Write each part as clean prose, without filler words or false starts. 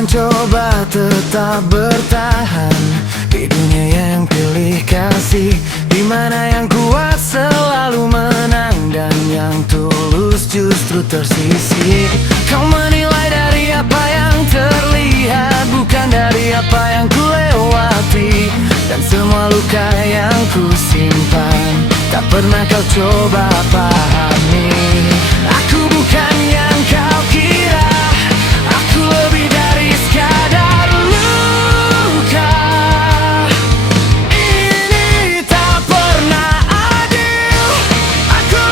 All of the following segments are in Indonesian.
mencoba tetap bertahan di dunia yang pilih kasih, di mana yang kuat selalu menang dan yang tulus justru tersisih. Kau menilai dari apa yang terlihat, bukan dari apa yang ku lewati. Dan semua luka yang ku simpan tak pernah kau coba pahami. Aku bukan yang kau kira, aku lebih dari sekadar luka. Ini tak pernah adil, aku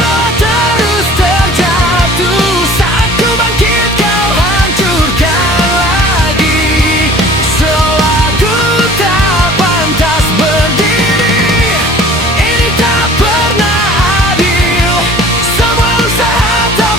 terus terjatuh. Saat ku bangkit kau hancurkan lagi, seolah ku tak pantas berdiri. Ini tak pernah adil, semua usaha tak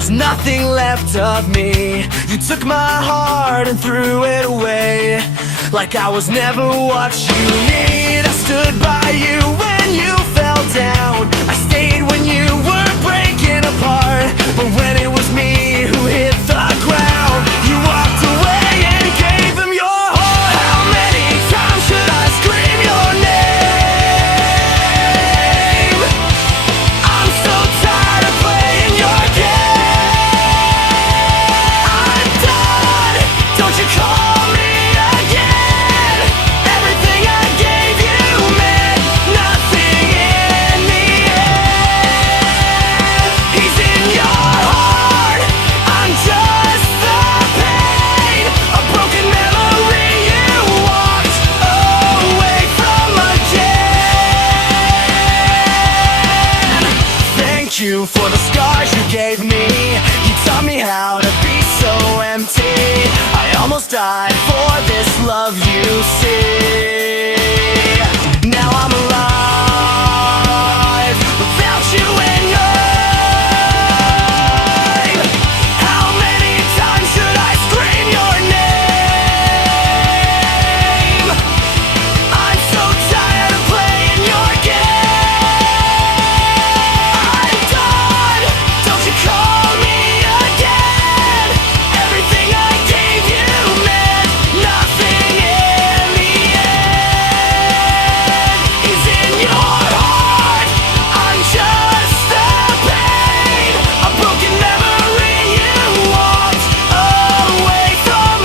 was nothing left of me. You took my heart and threw it away, like I was never what you need. I stood by you when you fell down, I stayed when you were breaking apart. But when it was me who hit the ground, you walked away and gave him your heart. How many times should I scream your name? I'm so tired of playing your game. I'm done, don't you call me again. Everything I gave you meant nothing in the end. He's in your heart, I'm just the pain, a broken memory you walked away from again. Thank you for the scars you gave me. You taught me how to be so empty. I almost died for this love you see. Now I'm alive without you in your life. How many times should I scream your name? I'm so tired of playing your game. I'm done, don't you call me again. Everything I gave you meant nothing in the end. He's in your heart, I'm just the pain, a broken memory you walked away from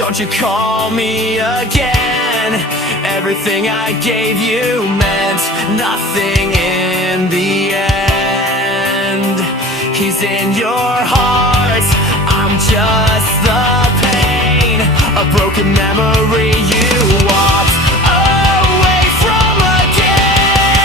Don't you call me again. Everything I gave you meant nothing in the end. He's in your heart, I'm just the pain, a broken memory you walked away from again.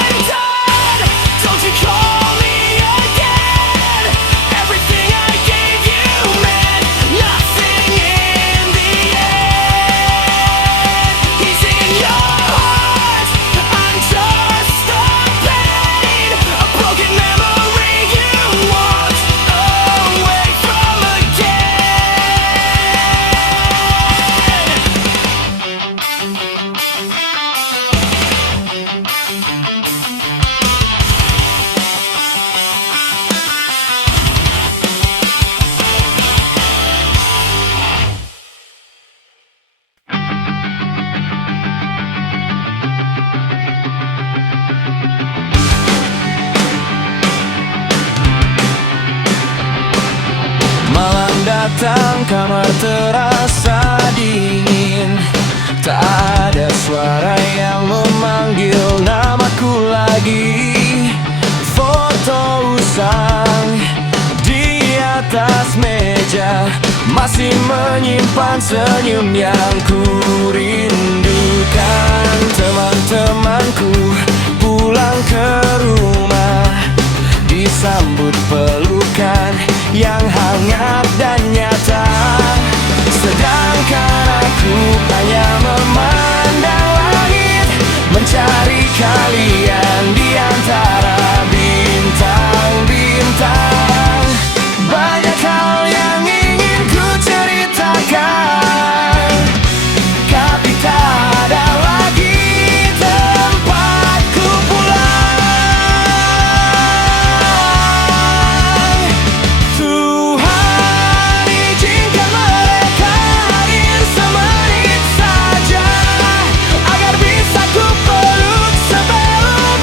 I'm done, don't you call me again. Everything I gave you meant nothing in the end. He's in your heart, I'm just the pain, a broken memory you walked away from Malam datang, kamar terasa dingin. Tak ada suara yang memanggil namaku lagi. Foto usang di atas meja masih menyimpan senyum yang ku rindukan. Teman-temanku pulang ke rumah, disambut pelukan yang hangat dan nyata. Sedangkan aku hanya memandang langit, mencari kalian di antara bintang-bintang. Banyak hal yang ingin ku ceritakan, tapi tak ada lagi tempatku pulang. Tuhan izinkan mereka hadir semenit saja, agar bisa ku peluk sebelum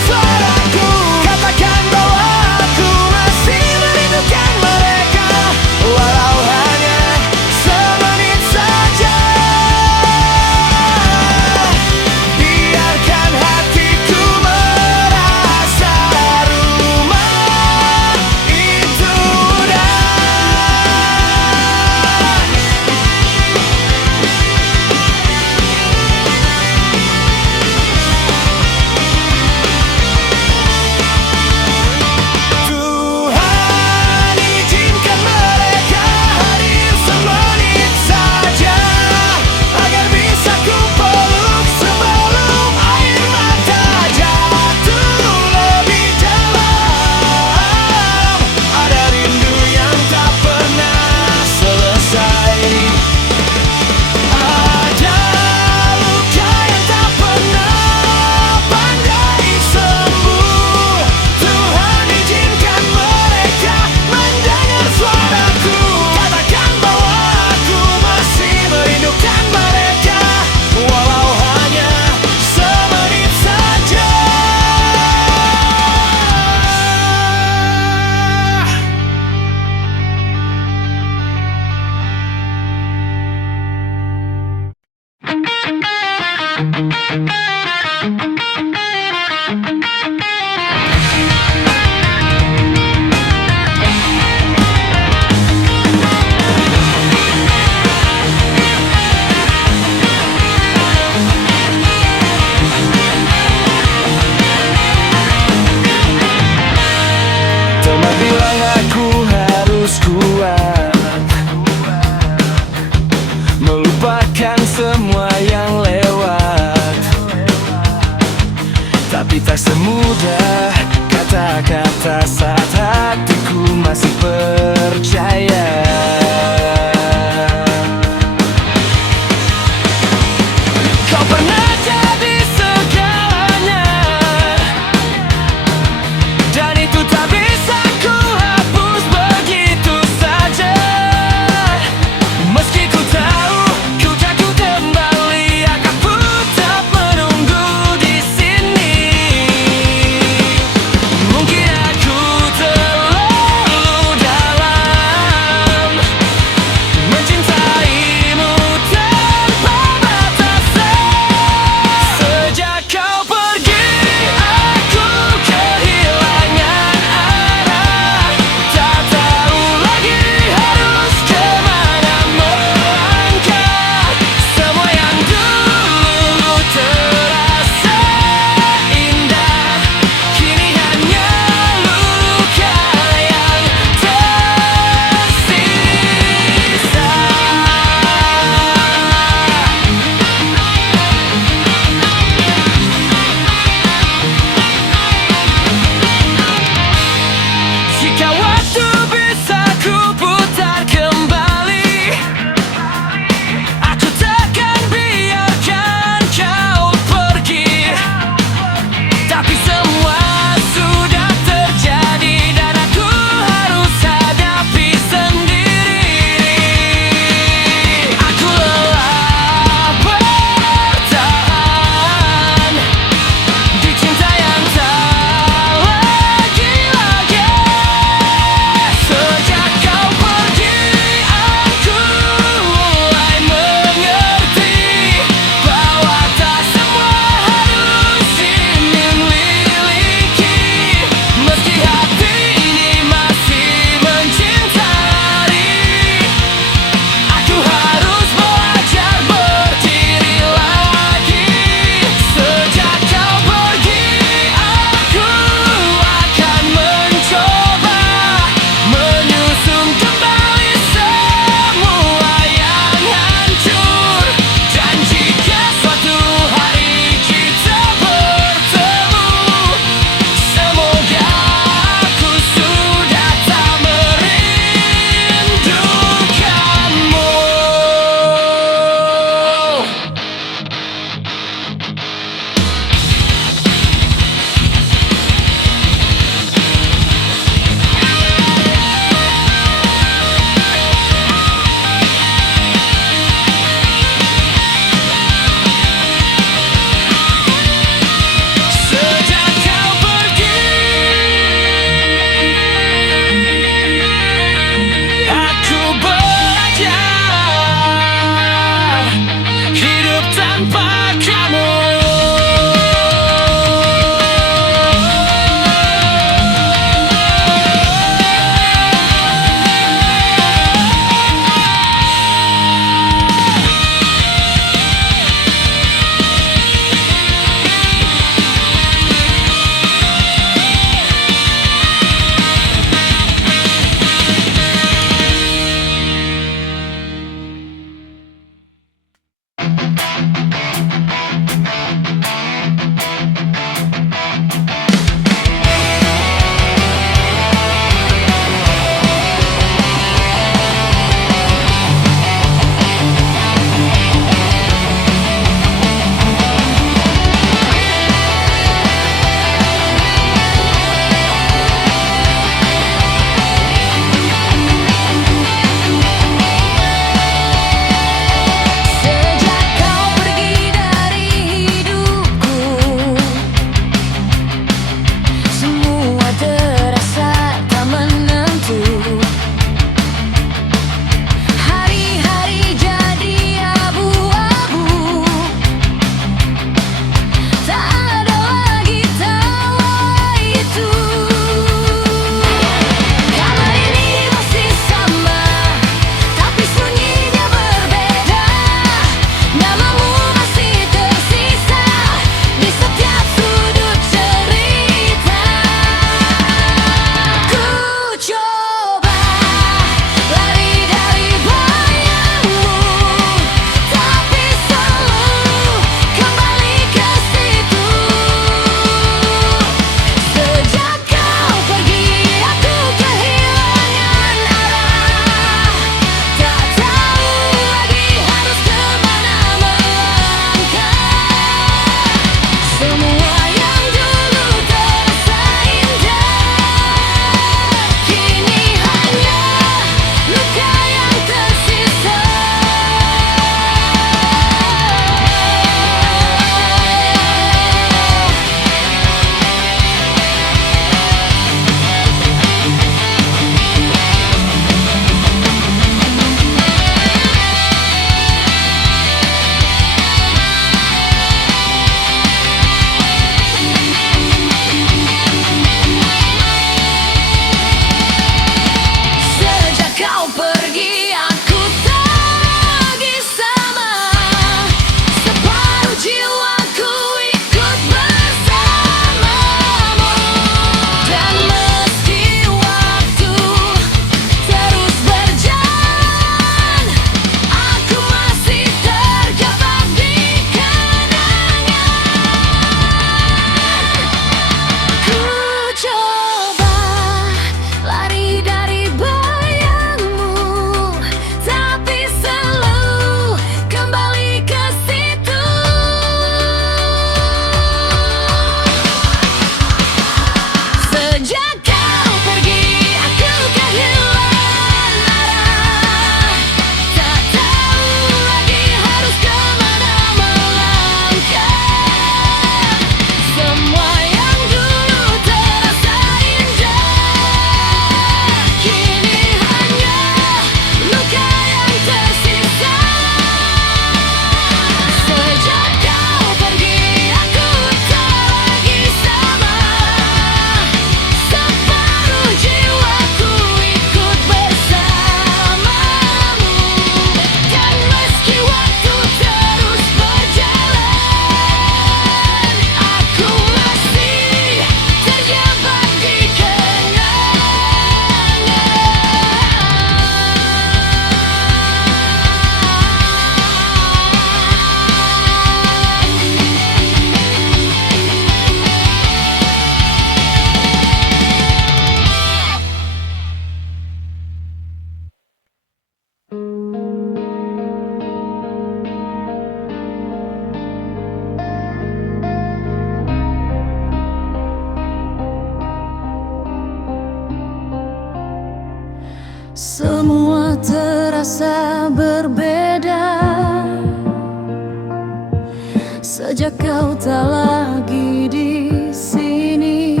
Sejak kau tak lagi di sini,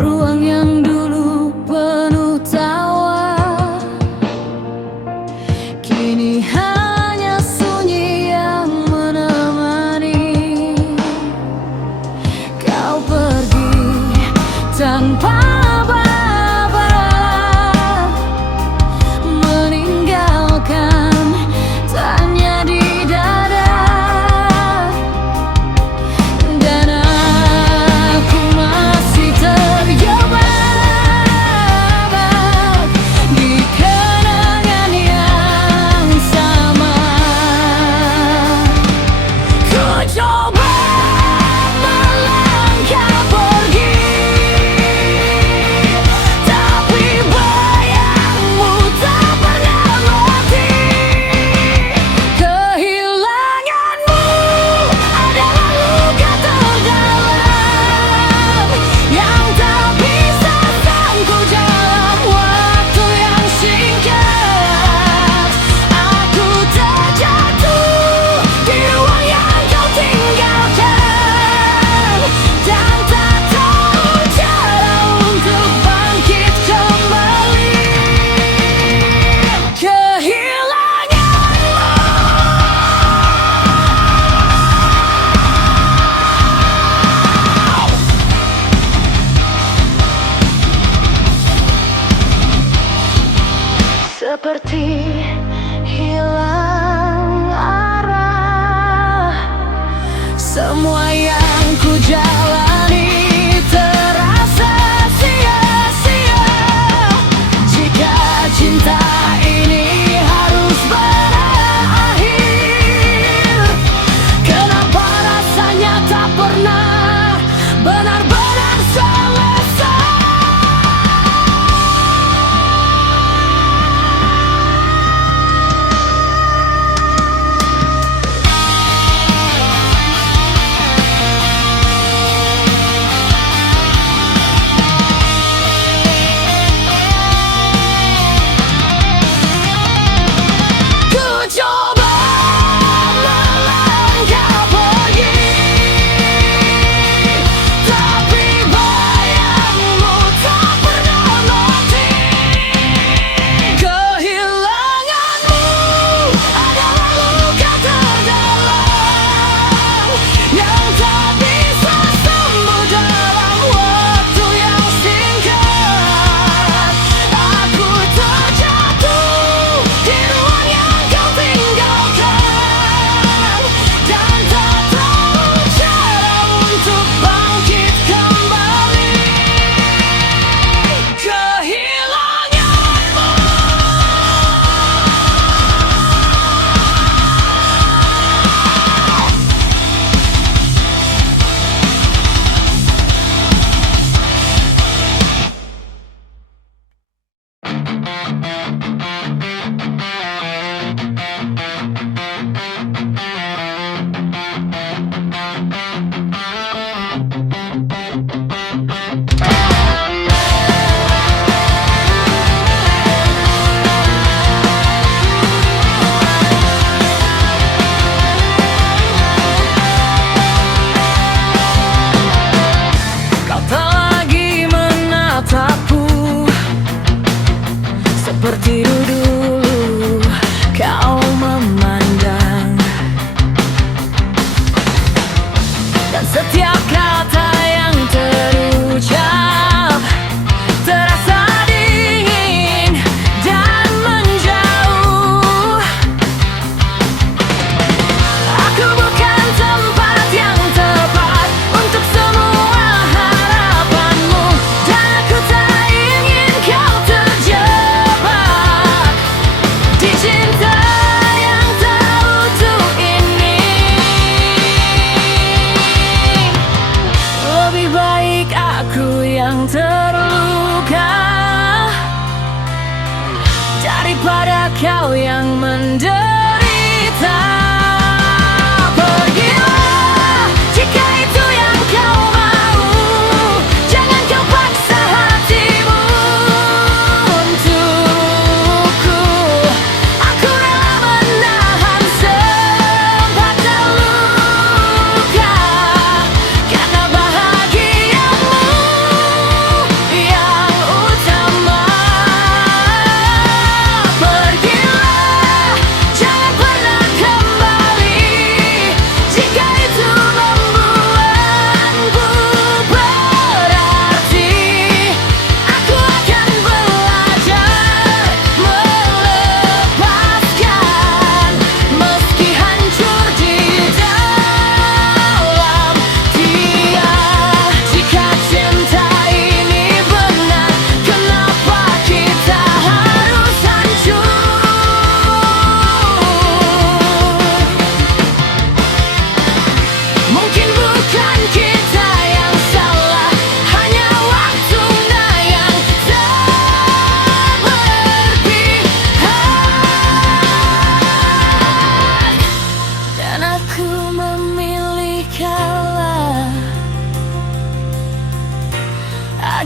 ruang yang dulu penuh tawa kini hanya sunyi yang menemani. Kau pergi tanpa balas, meninggalkan tanya di dada.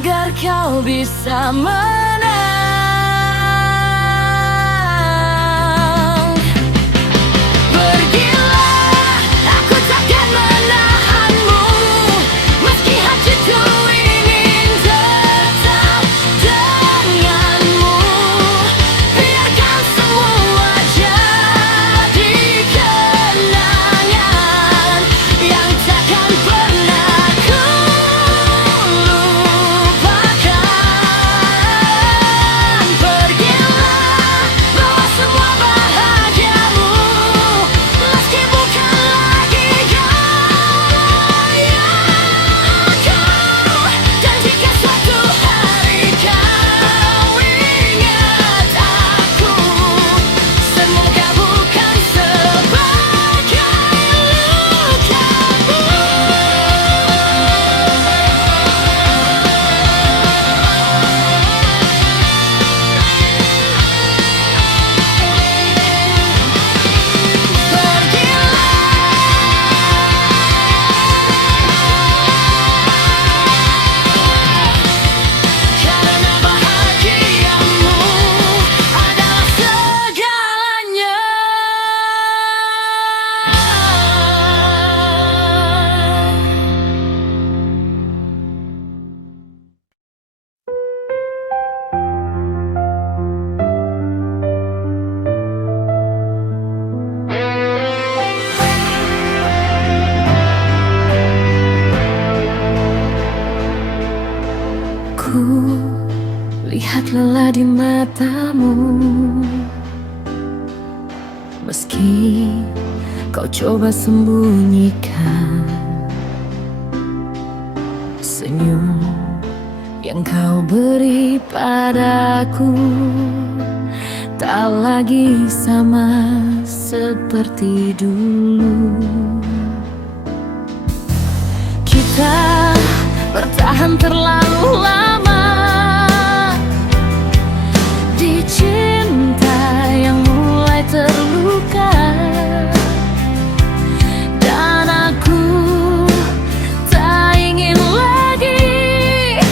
agar kau bisa menang. Pergilah, aku takkan menahanmu, meski hatiku ingin tetap denganmu. Biarkan semua jadi kenangan yang takkan pernah ku lupakan. Pergilah, bawa semua bahagiamu, meski bukan lagi gayaku. Dan jika suatu hari kau ingat aku, semoga bukan sebagai lukamu. Karena bahagiamu adalah segalanya. Ku lihat lelah di matamu, meski kau coba sembunyikan senyum yang kau beri padaku. Tak lagi sama seperti dulu. Kita bertahan terlalu lama di cinta yang mulai terluka, dan aku tak ingin lagi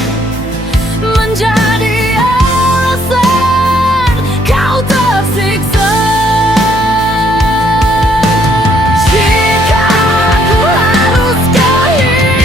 menjadi alasan kau tersiksa. Jika aku harus kehilangan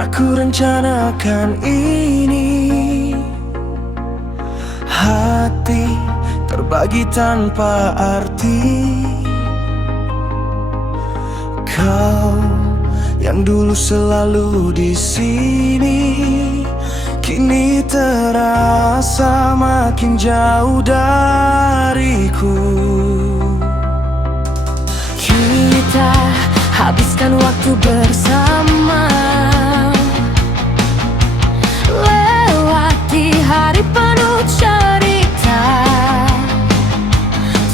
pernah ku rencanakan ini. Hati terbagi tanpa arti. Kau yang dulu selalu di sini, kini terasa makin jauh dariku. Kita habiskan waktu bersama, lewati hari penuh cerita.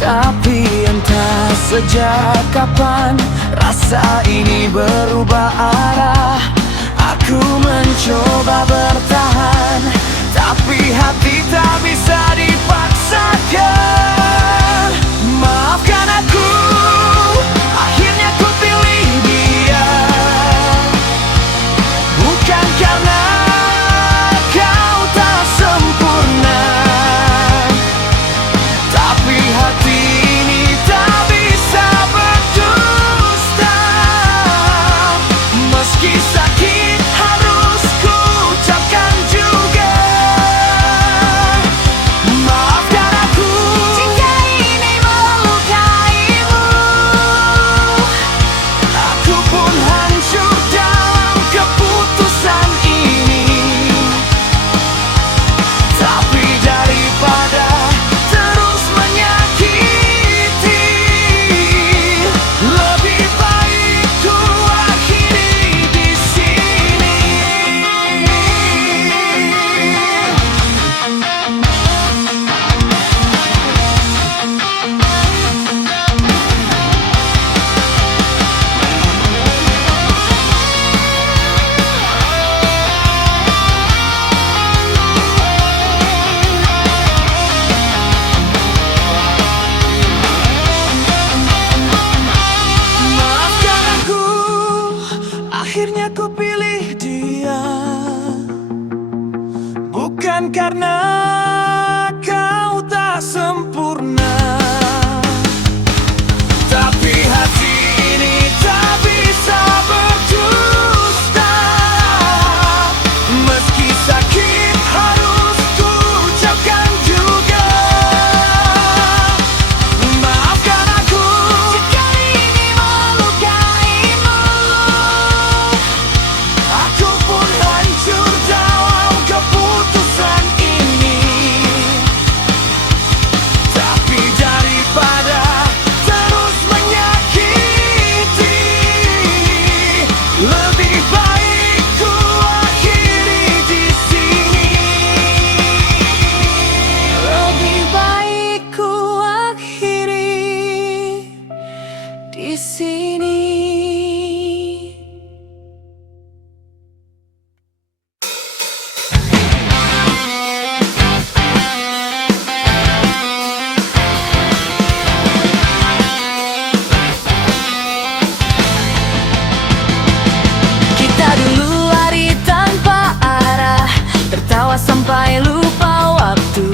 Tapi entah sejak kapan rasa ini berubah arah. Aku mencoba bertahan, tapi hati tak bisa dipaksakan. Maafkan aku, akhirnya ku pilih dia. Bukan karena kau tak sempurna, tapi hati ini tak bisa berdusta. Meski sakit harus ku ucapkan juga. Maafkan aku Jika ini melukaimu, aku pun hancur dalam keputusan ini. Tapi daripada terus menyakiti, lebih baik ku akhiri di sini. Maafkan aku, akhirnya ku pilih dia. Bukan karena kau tak sempurna, tapi hati ini tak bisa berdusta. Meski sakit harus ku ucapkan juga. Maafkan aku jika ini melukaimu, aku pun hancur dalam keputusan ini. Tapi daripada terus menyakiti, lebih baik ku akhiri di sini. lebih baik ku akhiri di sini. Kita dulu lari tanpa arah, tertawa sampai lupa waktu,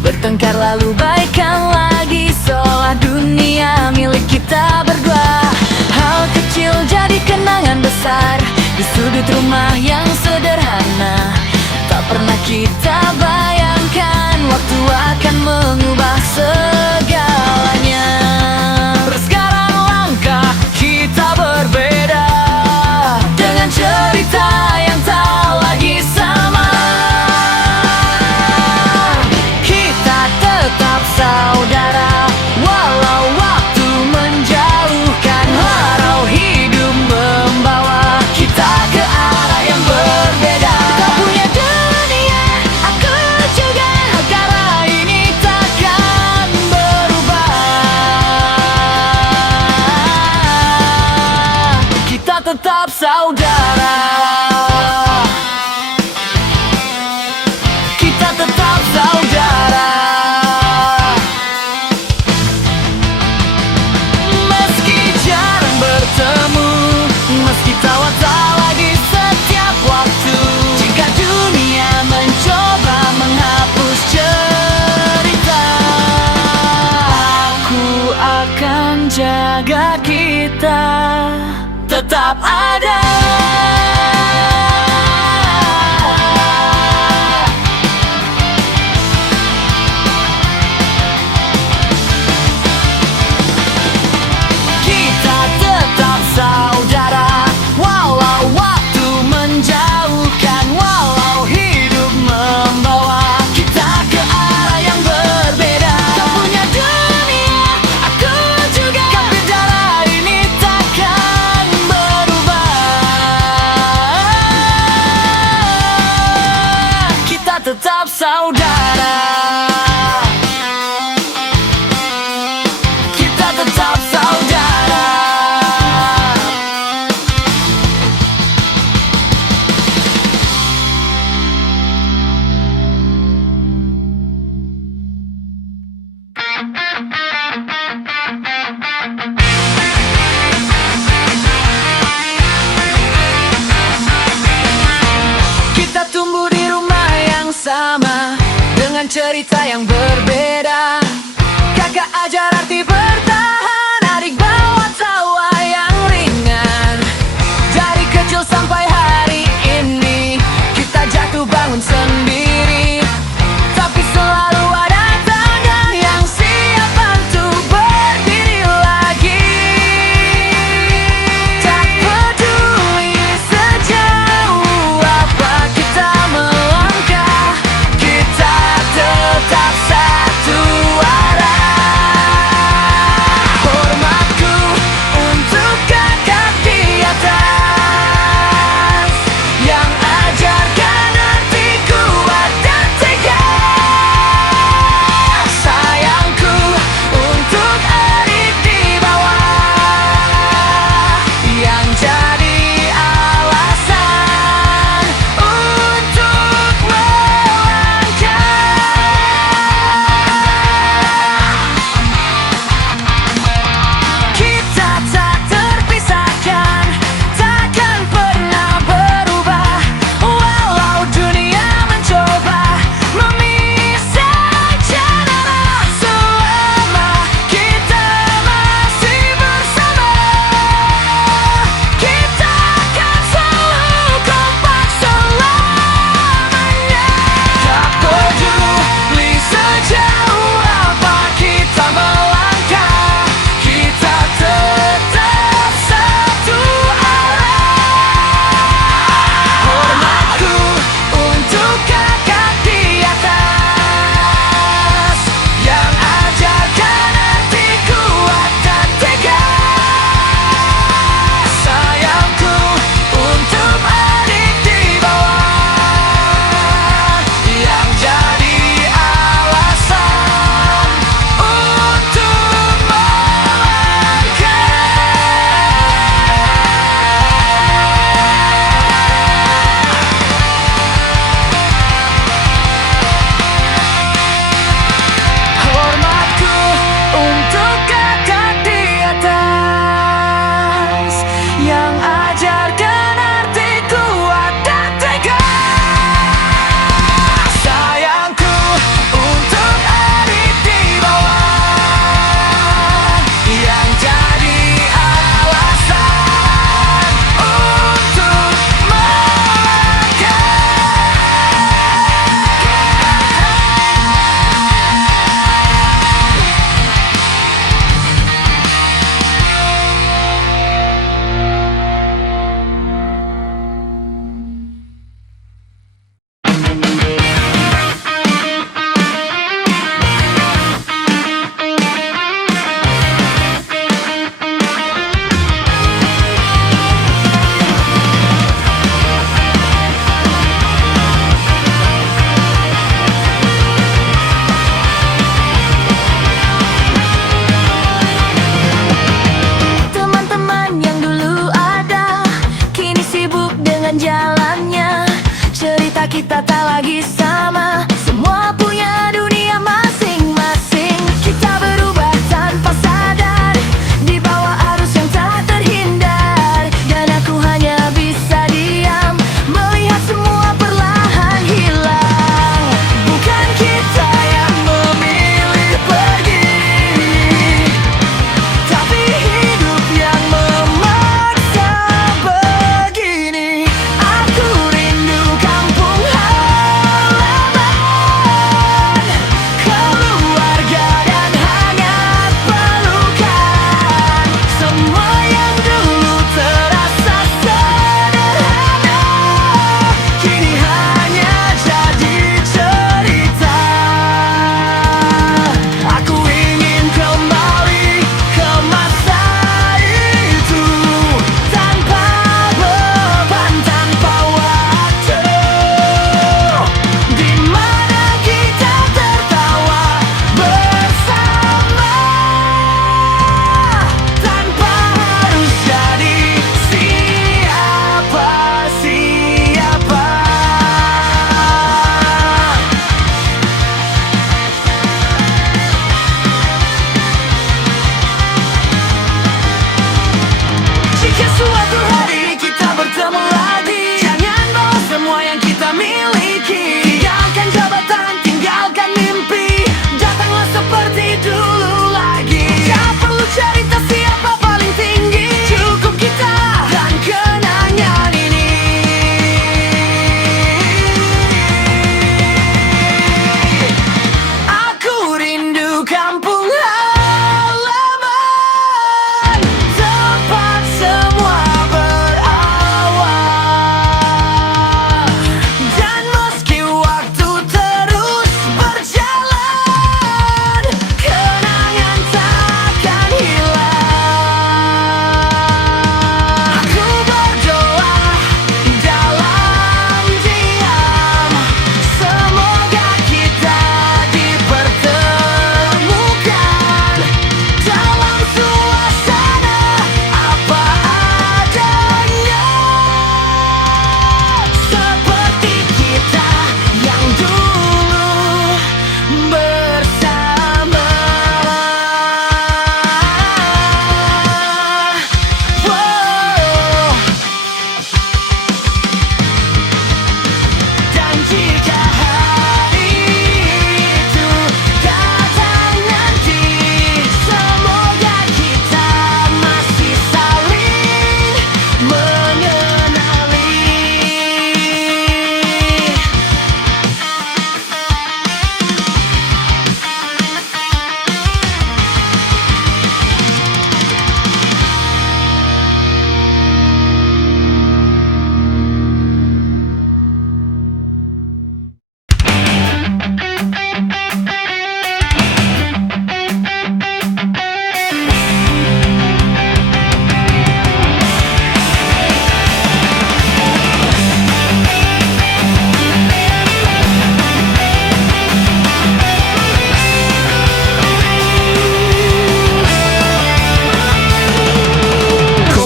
bertengkar lalu baikan lagi, seolah dunia milik kita berdua. Hal kecil jadi kenangan besar di sudut rumah yang sederhana. Tak pernah kita bayangkan waktu akan mengubah segalanya. Sekarang langkah kita berbeda, dengan cerita yang tak lagi sama. Kita tetap saudara, walau waktu menjauhkan, walau hidup membawa kita ke arah yang berbeda. Kau punya dunia, aku juga, karena ini takkan berubah. Kita tetap saudara, kita tetap saudara. Meski jarang bertemu, meski tawa-tawa di setiap waktu, jika dunia mencoba menghapus cerita, aku akan jaga kita tetap ada. cerita yang berbeda. Kakak ajar arti bertahan, adik bawa tawa yang ringan. Dari kecil sampai hari ini kita jatuh bangun sendiri, tapi selalu ada tangan yang siap bantu berdiri lagi. Tak peduli sejauh apa kita melangkah, kita tetap satu arah.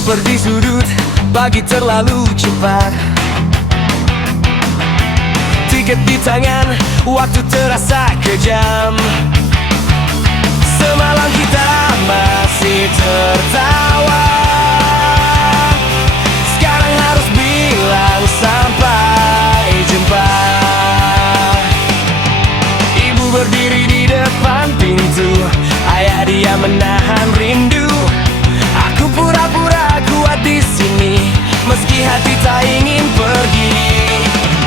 seperti sudut pagi terlalu cepat. Tiket di tangan, waktu terasa kejam. Semalam kita masih tertawa, sekarang harus bilang sampai jumpa. Ibu berdiri di depan pintu, ayah dia menahan rindu. Aku pura-pura kuat di sini, meski hati tak ingin pergi.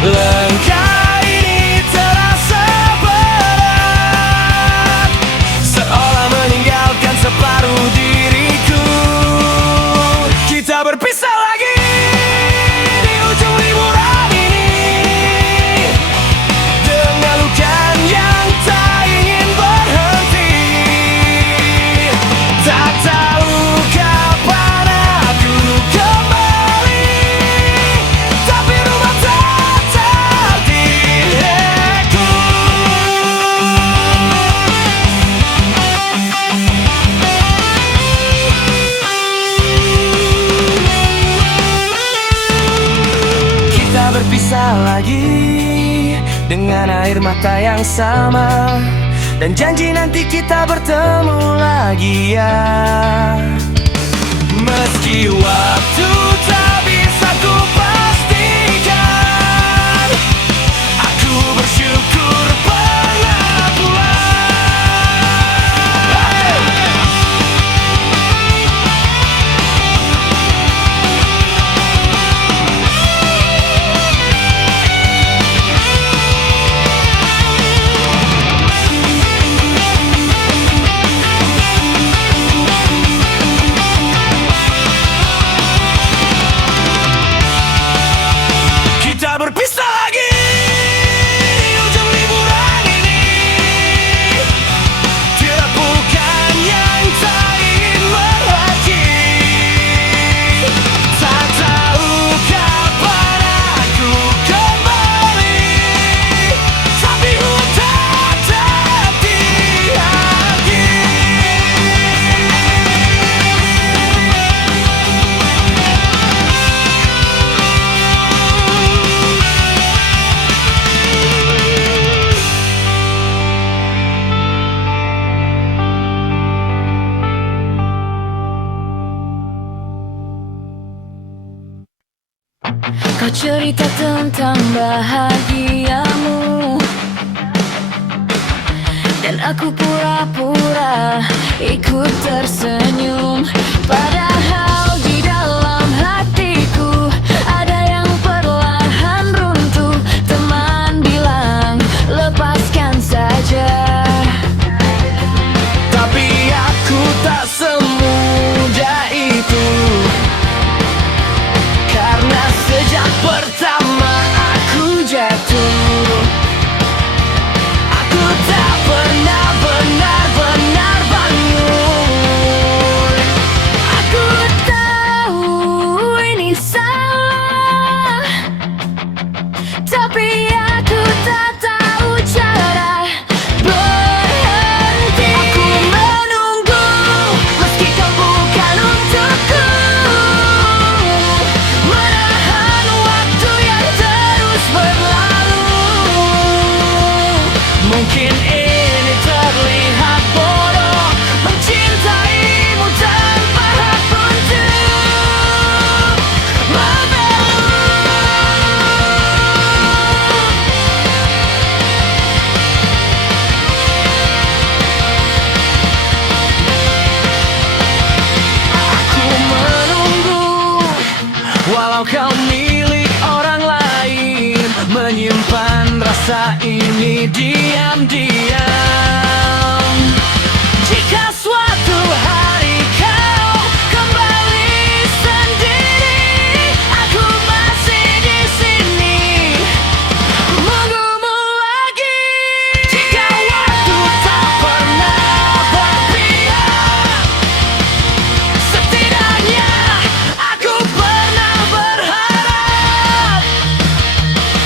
Langkah ini terasa berat, seolah meninggalkan separuh diriku. Kita berpisah lagi di ujung liburan ini, dengan luka yang tak ingin berhenti. Tak tahu kapan aku kembali, tapi rumah tetap di hatiku. Kita berpisah lagi dengan air mata yang sama, dan janji nanti kita bertemu lagi ya. Meski waktu tak bisa ku pastikan, aku bersyukur pernah pulang. Kita berpisah lagi di ujung liburan ini, tiada bukan yang tak ingin pergi. Tak tahu kapan aku kembali, tapi ku tetap di hati. Kau cerita tentang bahagiamu, dan aku pura-pura ikut tersenyum. Padahal di dalam hatiku ada yang perlahan runtuh. Teman bilang lepaskan saja, Tapi aku tak semudah itu, karena sejak pertama aku jatuh, aku tak pernah benar-benar bangun. aku tahu ini salah, tapi aku tak tahu cara berhenti. Aku menunggu, meski kau bukan untukku, Menahan waktu yang terus berlalu. mungkin ini terlihat bodoh, Mencintaimu tanpa hak untuk aku menunggu. Walau kau milik orang lain, menyimpan rasa ini diam-diam. Jika suatu hari kau kembali sendiri, aku masih di sini menunggumu lagi. Jika waktu tak pernah berpihak, setidaknya aku pernah berharap.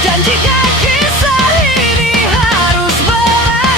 Dan jika kisah ini harus berakhir,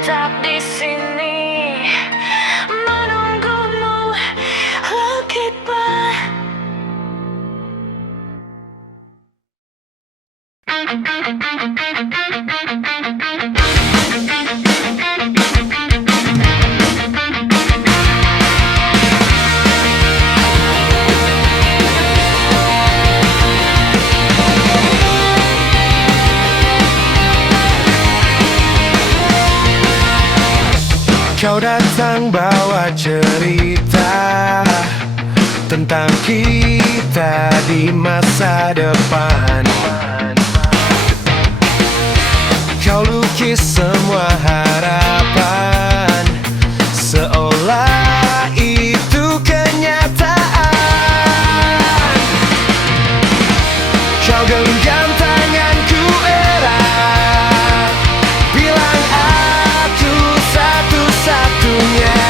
tetap di sini menunggumu, oh goodbye. Kau datang bawa cerita tentang kita di masa depan. Kau lukis semua harapan seolah itu kenyataan. Kau genggam tanganku erat, bilang aku satu-satunya.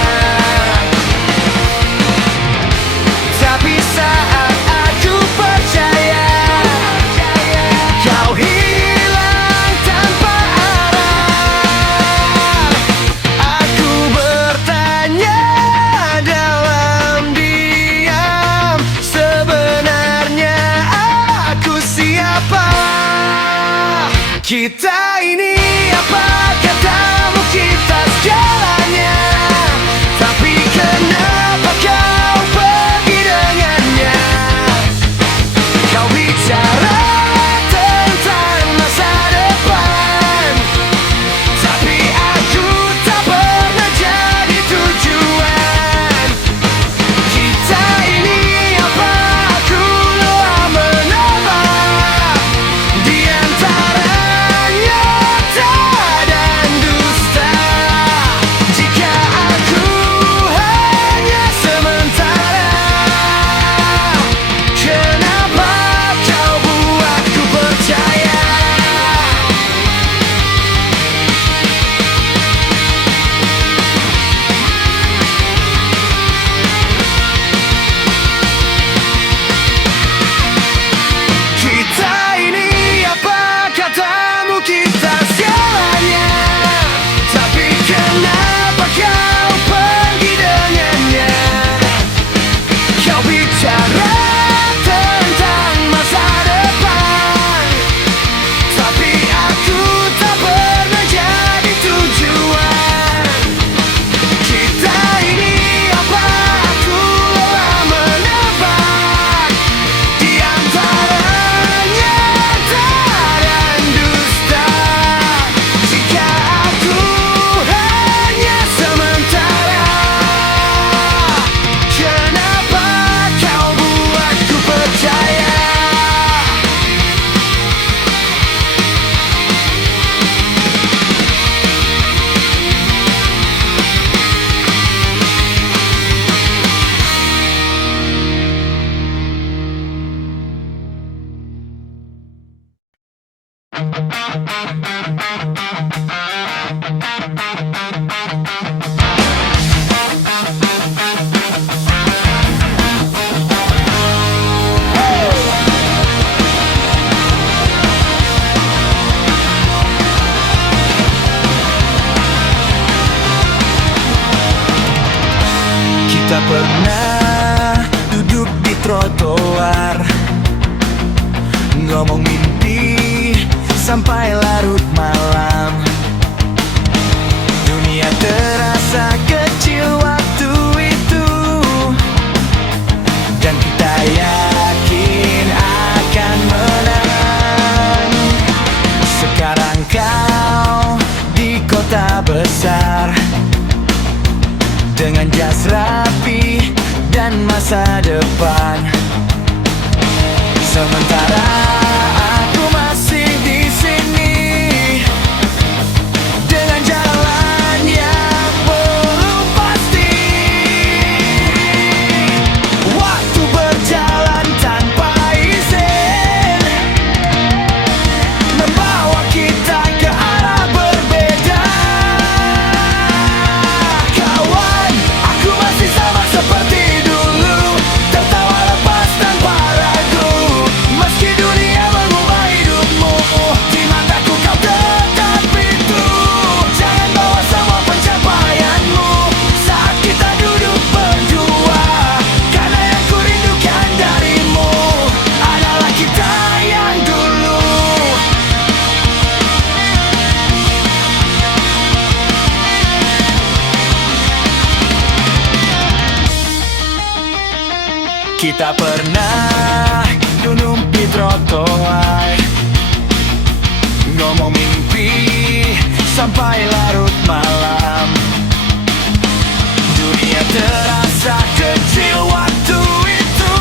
Tapi saat aku percaya, kau hilang tanpa arah. Aku bertanya dalam diam, sebenarnya aku siapa? Kita ini apa katamu kita sejalannya, tapi kenapa kau pergi dengannya? Kau bicara tentang masa depan, tapi aku tak pernah jadi tujuan. Kita ini apa aku lelah menebak di antara nyata dan dusta. Jika aku hanya sementara, kenapa kau buatku percaya? Kita ini apa katamu kita segalanya, tapi kenapa kau pergi dengannya? Kau bicara tentang masa depan, tapi aku tak pernah jadi tujuan. Kita ini apa aku lelah menebak di antara nyata dan dusta. Jika aku hanya sementara, kenapa kau buatku percaya? Kita pernah duduk di trotoar, ngomong mimpi sampai larut malam. Dunia terasa kecil waktu itu, dan kita yakin akan menang. Sekarang kau di kota besar, dengan jas rapi dan masa depan. Sementara aku masih di sini dengan jalan yang belum pasti. Waktu berjalan tanpa izin, membawa kita ke arah berbeda. Kawan, aku masih sama seperti dulu, tertawa lepas tanpa ragu. Meski dunia Tak pernah menumpi trotoar, ngomong mimpi sampai larut malam. Dunia terasa kecil waktu itu,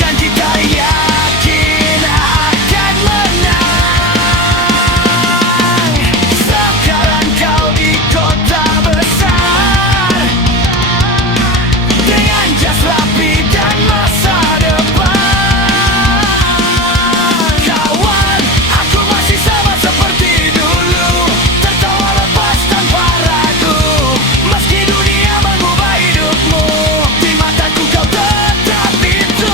dan kita yakin akan menang. Sekarang kau di kota besar, dengan jas rapi dan masa depan. Kawan, aku masih sama seperti dulu, tertawa lepas tanpa ragu. Meski dunia mengubah hidupmu, di mataku kau tetap itu.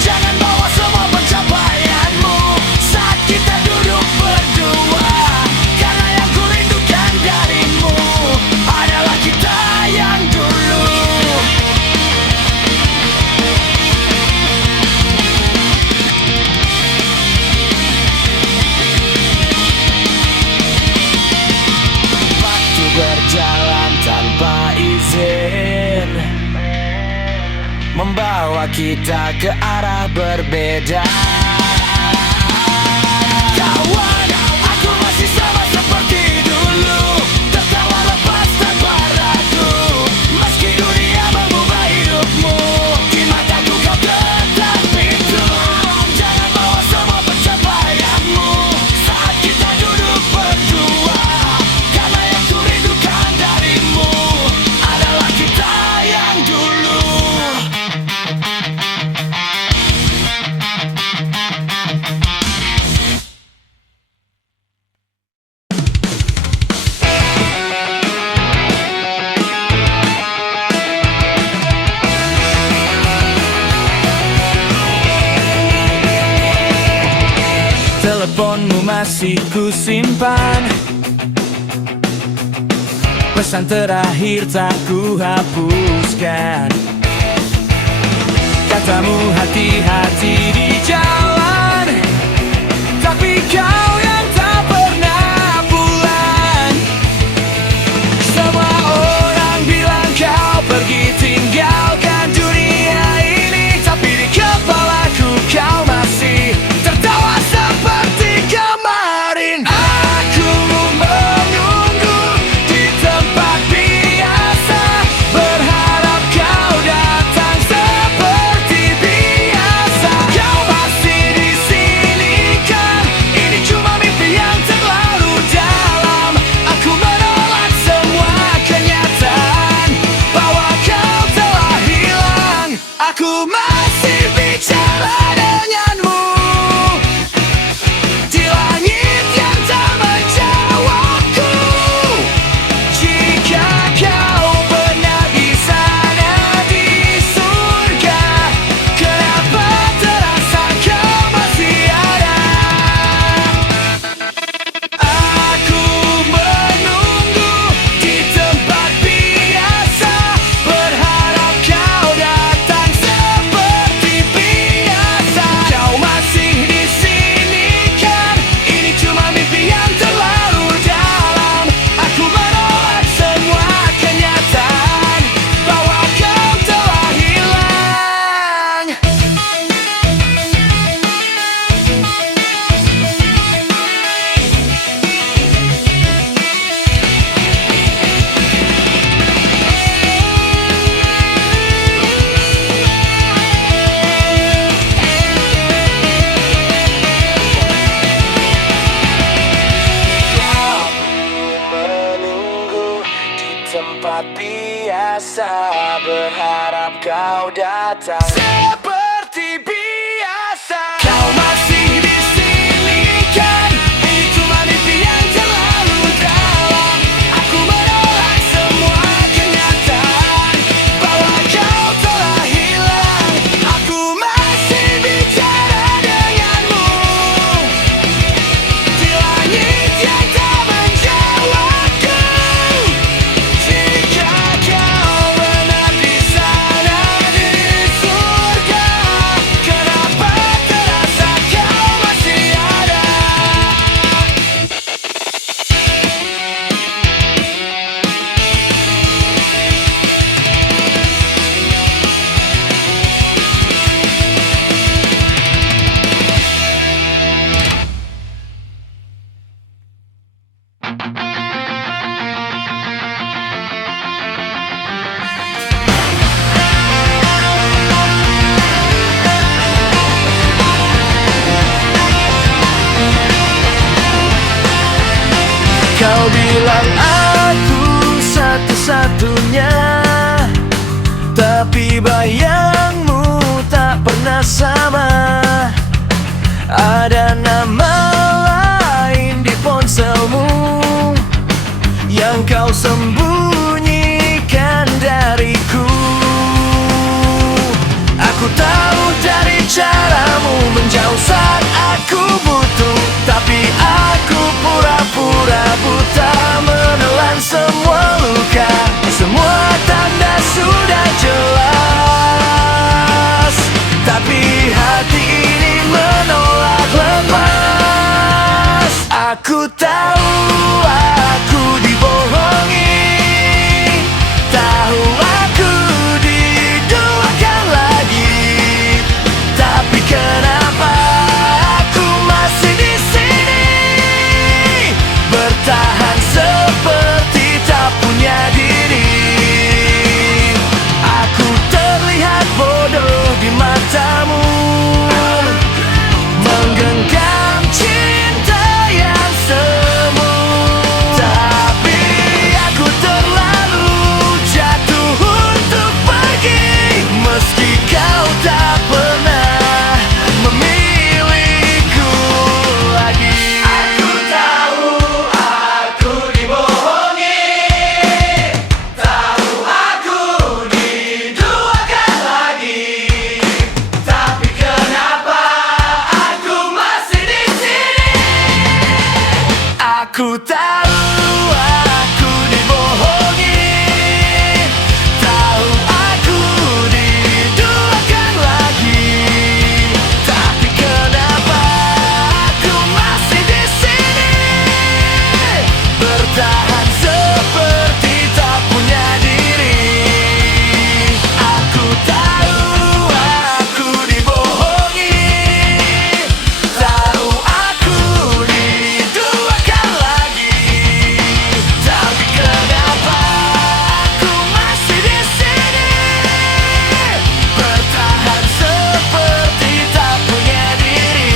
Jangan bawa semua pencapaianmu saat kita duduk berdua, karena yang ku rindukan darimu adalah kita yang dulu. Waktu berjalan tanpa izin, membawa kita ke arah berbeda. Kawan, aku masih sama seperti dulu, tertawa lepas tanpa ragu. Meski dunia mengubah hidupmu, di mataku kau tetap itu. Jangan bawa semua pencapaianmu saat kita duduk berdua, karena yang ku rindukan darimu adalah kita yang dulu. Teleponmu masih ku simpan, pesan terakhir tak ku hapuskan. Katamu hati-hati di jalan, tapi kau yang tak pernah pulang. Semua orang bilang kau pergi tinggalkan dunia ini, tapi di kepalaku kau masih tertawa seperti kemarin. Aku menunggu di tempat biasa, berharap kau datang seperti biasa. Kau masih di sini kan? Ini cuma mimpi yang terlalu dalam. Aku menolak semua kenyataan bahwa kau telah hilang. Aku masih bicara denganmu di langit yang tak menjawabku. Jika kau benar di sana di surga, kenapa terasa kau masih ada? Aku menunggu di tempat biasa, berharap kau datang seperti biasa. Kau masih di sini kan? Ini cuma mimpi yang terlalu dalam. Aku menolak semua kenyataan bahwa kau telah hilang. Menunggu di tempat biasa, berharap kau datang seperti biasa. Kau masih di sini kan? Ini cuma mimpi yang terlalu dalam. Aku menolak semua kenyataan bahwa kau telah hilang. Aku masih bicara denganmu di langit yang tak menjawabku. Jika kau benar di sana di surga, satu-satunya. Tapi bayangmu tak pernah sama. Ada nama lain di ponselmu yang kau sembunyikan dariku. Aku tahu dari caramu menjauh saat aku butuh, tapi aku pura-pura buta, menelan semua luka. Semua tanda sudah jelas, tapi hati ini menolak lepas. Aku tahu aku dibohongi, tahu aku diduakan lagi, tapi kenapa aku masih di sini, bertahan seperti tak punya diri. Aku terlihat bodoh di matamu, menggenggam cinta yang semu, tapi aku terlalu jatuh untuk pergi, meski kau tak pernah memilihku lagi. Aku tahu aku dibohongi, tahu aku diduakan lagi, tapi kenapa aku masih di sini? Aku tahu aku dibohongi, tahu aku diduakan lagi, tapi kenapa aku masih di sini, bertahan seperti tak punya diri. Aku tahu aku dibohongi, tahu aku diduakan lagi, tapi kenapa aku masih di sini, bertahan seperti tak punya diri.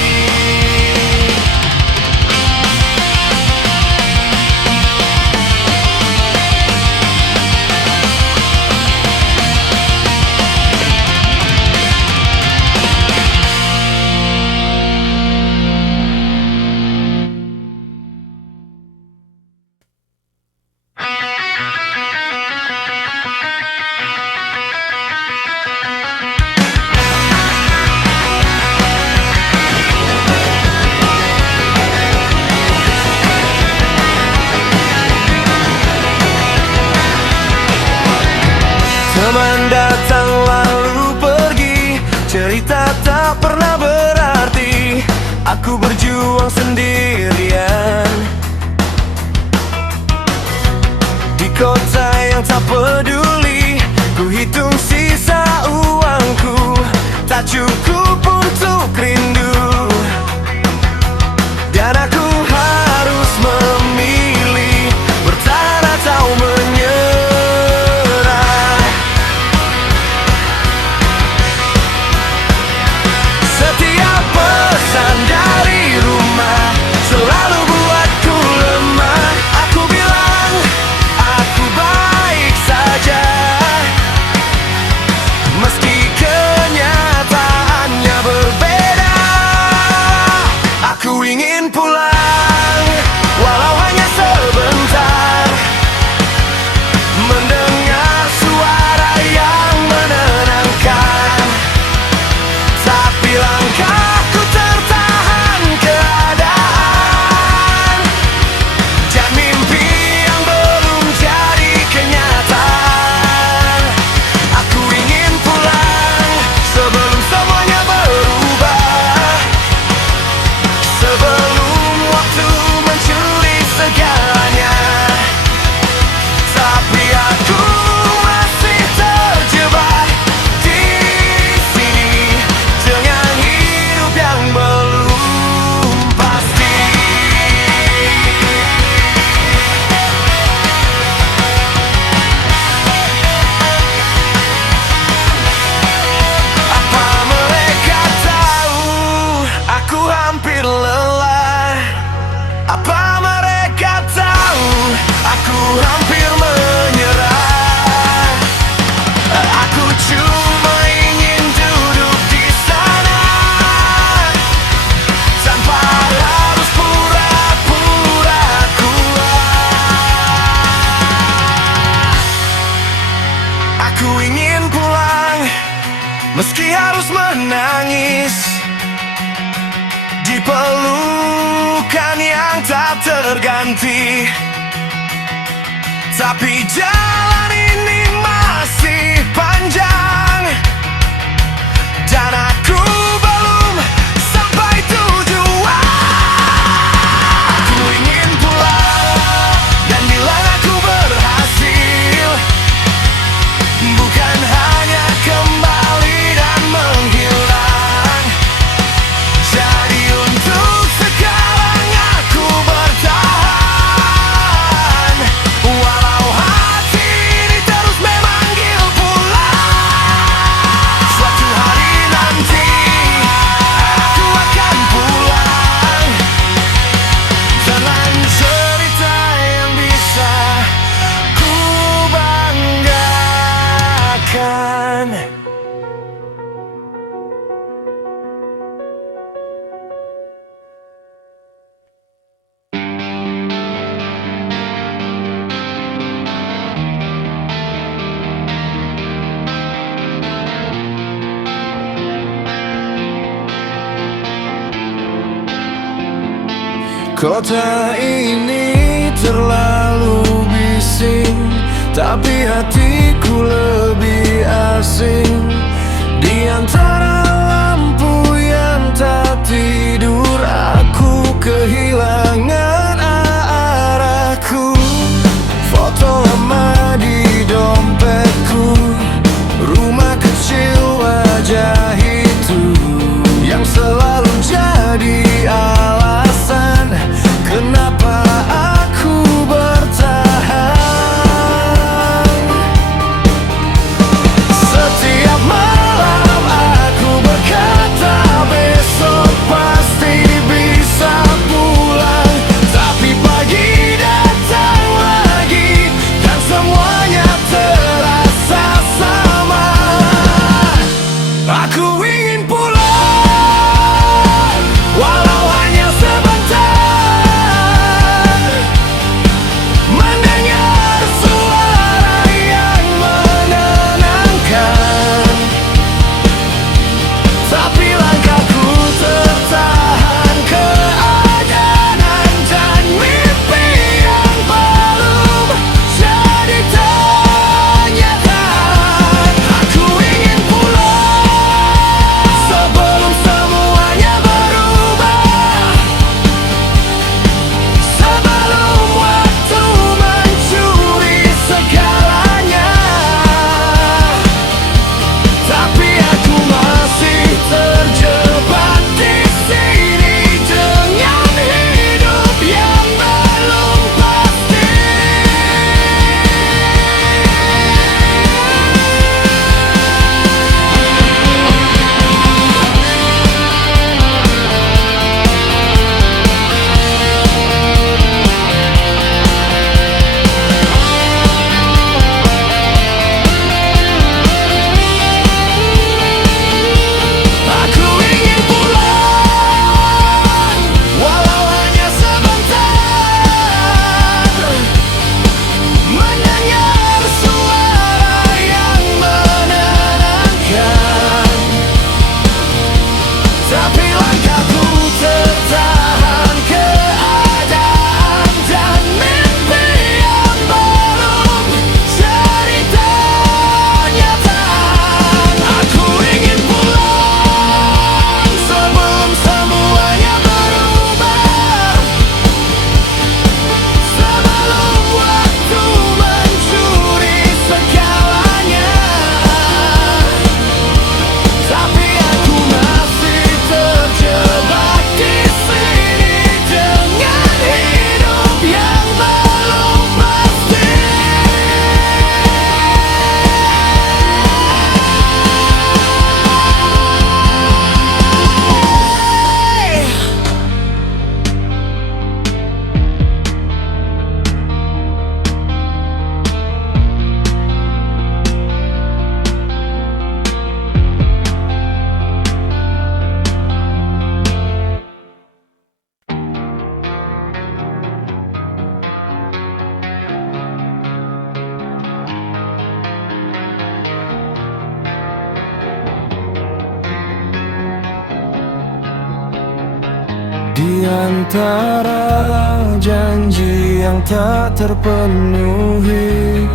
Teman datang lalu pergi, cerita tak pernah berarti. Aku berjuang sendirian di kota yang tak peduli. Ku hitung sisa uangku, tak cukup untuk rindu, dan aku harus memilih bertahan atau menyerah. Meski harus menangis di pelukan yang tak terganti, tapi jalan ini masih panjang dan aku belum sampai tujuan. Aku ingin pulang dan bilang aku berhasil, bukan hanya kembali dan menghilang. Jadi untuk sekarang aku bertahan, walau hati ini terus memanggil pulang. Suatu hari nanti aku akan pulang dengan cerita yang bisa ku banggakan. Kota ini terlalu bising, tapi hatiku lebih asing. Di antara lampu yang tak tidur, aku kehilangan arahku. Foto lama di dompetku, rumah kecil wajah itu yang selalu jadi alasan kenapa aku bertahan. Setiap malam aku berkata besok pasti bisa pulang, tapi pagi datang lagi dan semuanya terasa sama. Aku ingin pulang walau hanya sebentar, mendengar suara yang menenangkan, tapi langkahku tertahan keadaan dan mimpi yang belum jadi kenyataan. Aku ingin pulang sebelum semuanya berubah, sebelum waktu mencuri segalanya. Tapi aku masih terjebak di sini dengan hidup yang belum pasti. Aku ingin pulang walau hanya sebentar, mendengar suara yang menenangkan, tapi langkahku tertahan keadaan dan mimpi yang belum jadi kenyataan. Aku ingin pulang sebelum semuanya berubah, sebelum waktu mencuri segalanya. Tapi aku masih terjebak di sini dengan hidup yang belum pasti. Di antara janji yang tak terpenuhi,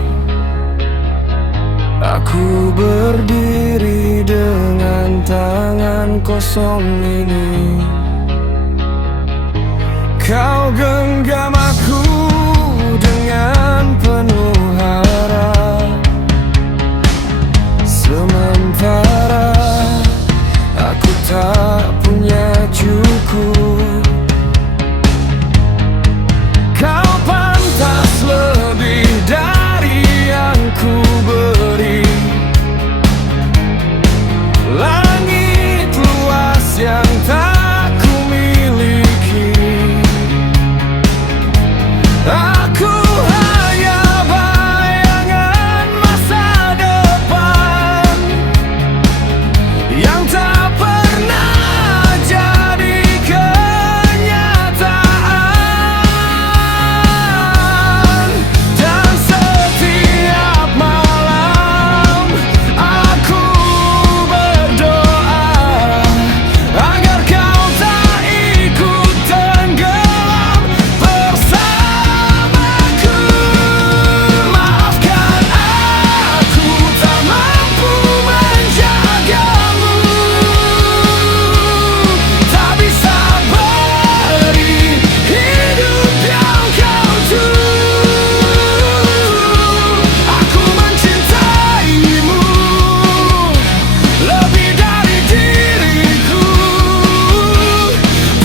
aku berdiri dengan tangan kosong ini. Kau genggam aku dengan penuh harap, sementara aku tak punya cukup. Kau pantas lebih dari yang ku beri. Langit luas yang tak ku miliki. Aku hanya bayangan masa depan yang tak pernah jadi kenyataan. Dan setiap malam aku berdoa agar kau tak ikut tenggelam bersamaku. Maafkan aku tak mampu menjagamu, tak bisa beri hidup yang kau tuju. Aku mencintaimu lebih dari diriku.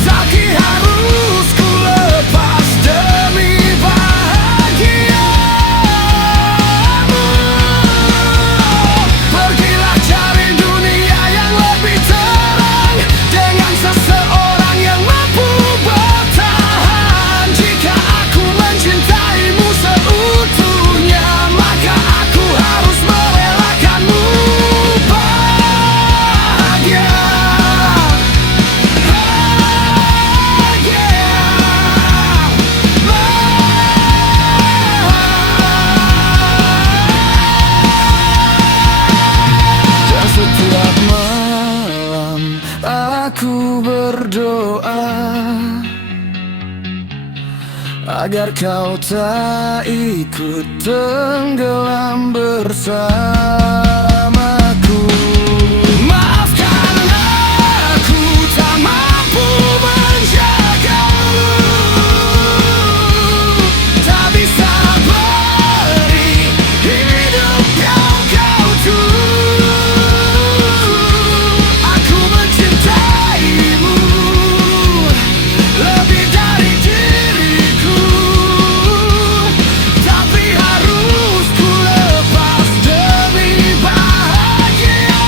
Takkan harus ku lepas demi bahagiamu. Pergilah cari dunia yang lebih terang dengan seseorang yang mampu bertahan. Jika aku mencintaimu seutuhnya, maka aku harus merelakanmu bahagia. Dan setiap malam aku berdoa agar kau tak ikut tenggelam bersamaku. Maafkan aku tak mampu menjagamu, tak bisa beri hidup yang kau tuju. Aku mencintaimu lebih dari diriku, tapi harus ku lepas demi bahagia.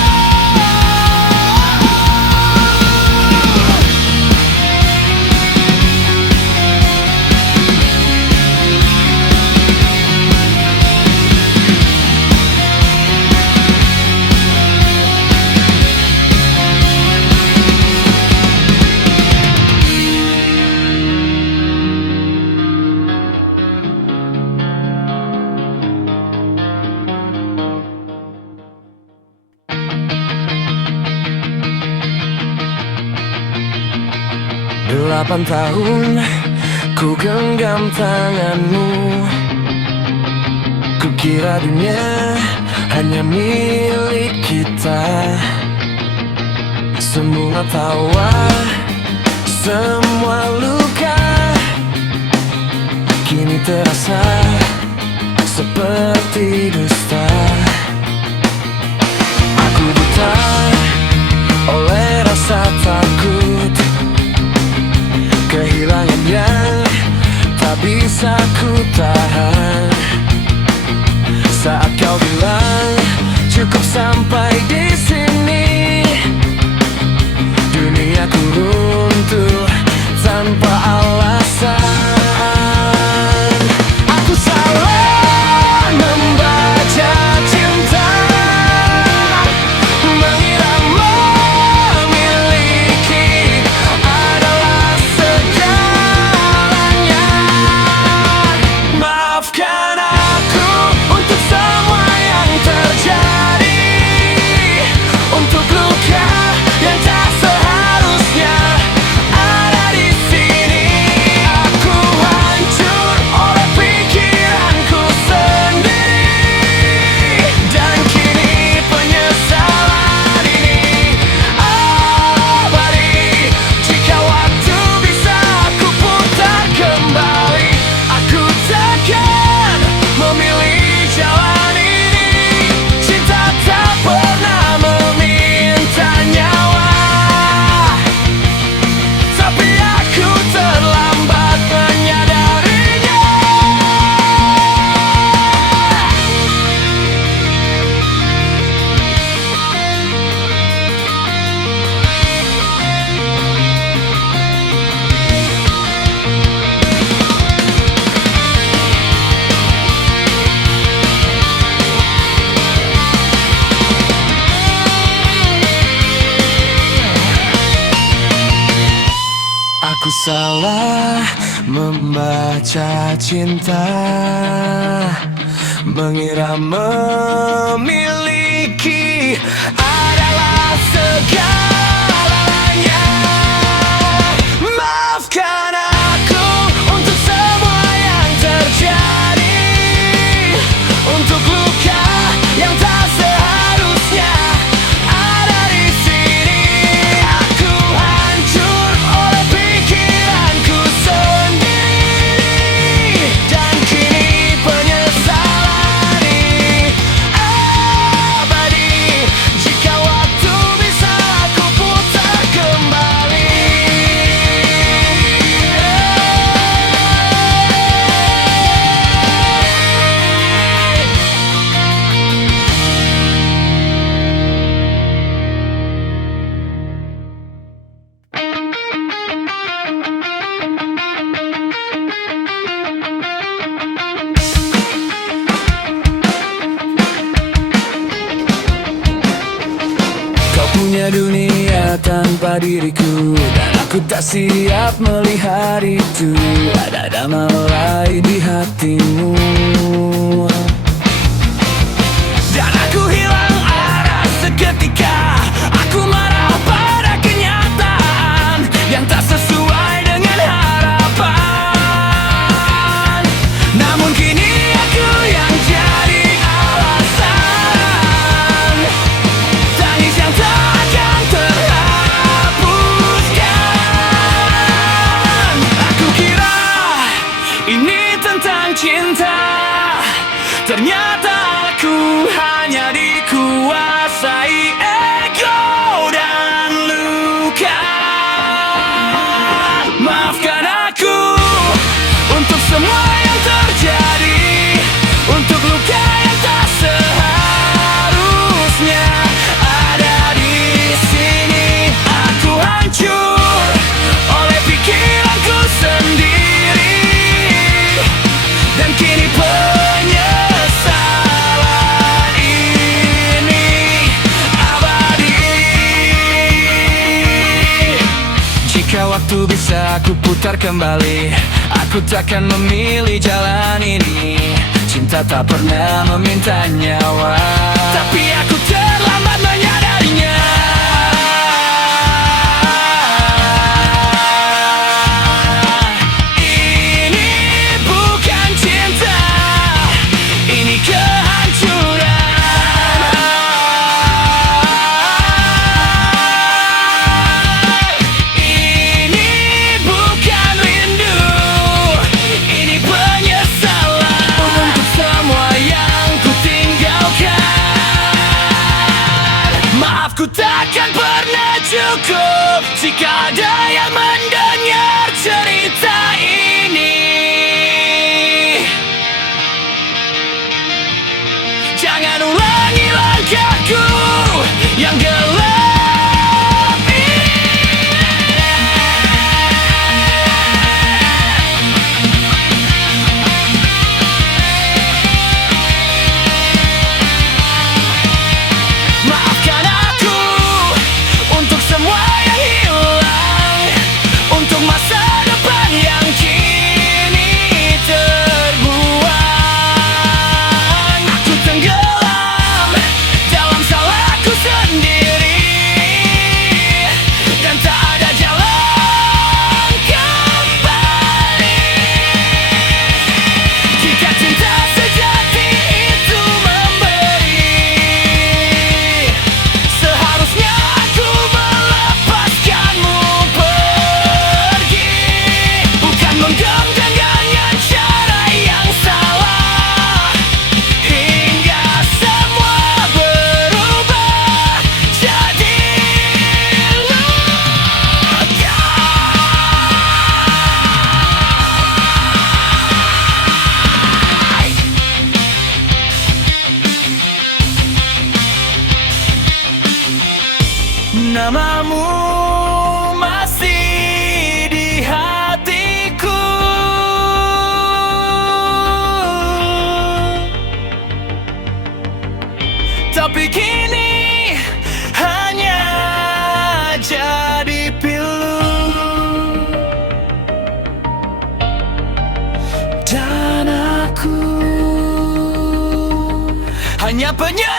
Delapan tahun ku genggam tanganmu. Kukira dunia hanya milik kita. Semua tawa, semua luka, kini terasa seperti dusta. Aku buta oleh rasa takut, kehilangan yang tak bisa ku tahan. Saat kau bilang cukup sampai di sini, duniaku runtuh tanpa alasan. Aku salah membaca cinta, mengira Aku salah membaca cinta, mengira memiliki adalah segalanya. Maafkan aku untuk semua yang terjadi, untuk luka yang tak seharusnya ada di sini. Aku hancur oleh pikiranku sendiri, dan kini penyesalan ini abadi. Jika waktu bisa aku putar kembali. Kau punya dunia tanpa diriku, dan aku tak siap melihat itu. Ada damai lain di hatimu, dan aku hilang arah seketika. Aku marah pada kenyataan yang tak sesuai dengan harapan. Namun kini aku yang jadi alasan. Tangis yang tak akan terhapuskan. Aku kira ini tentang cinta, ternyata aku hanya dikuasai ego dan luka. Maafkan aku untuk semua yang terjadi, untuk luka yang tak seharusnya ada di sini. Aku hancur oleh pikiranku sendiri, dan kini penyesalan ini abadi. Jika waktu bisa aku putar kembali, aku takkan memilih jalan ini. Cinta tak pernah meminta nyawa, tapi aku terlambat menyadarinya. Ini bukan cinta, ini kehancuran. Ini bukan rindu, ini penyesalan. Untuk semua yang ku tinggalkan, maafku takkan pernah cukup jika ada yang mendengar cerita ini. Jangan ulangi langkahku yang gelap ini. Maafkan aku untuk semua yang hilang, untuk masa depan yang kini terbuang. Aku tenggelam dalam salahku sendiri, dan tak ada jalan kembali. Jika cinta sejati itu memberi, seharusnya aku melepaskanmu pergi, bukan menggenggam dengan cara yang salah, hingga semua berubah jadi luka. Namamu masih di hatiku, tapi kini hanya jadi pilu. punya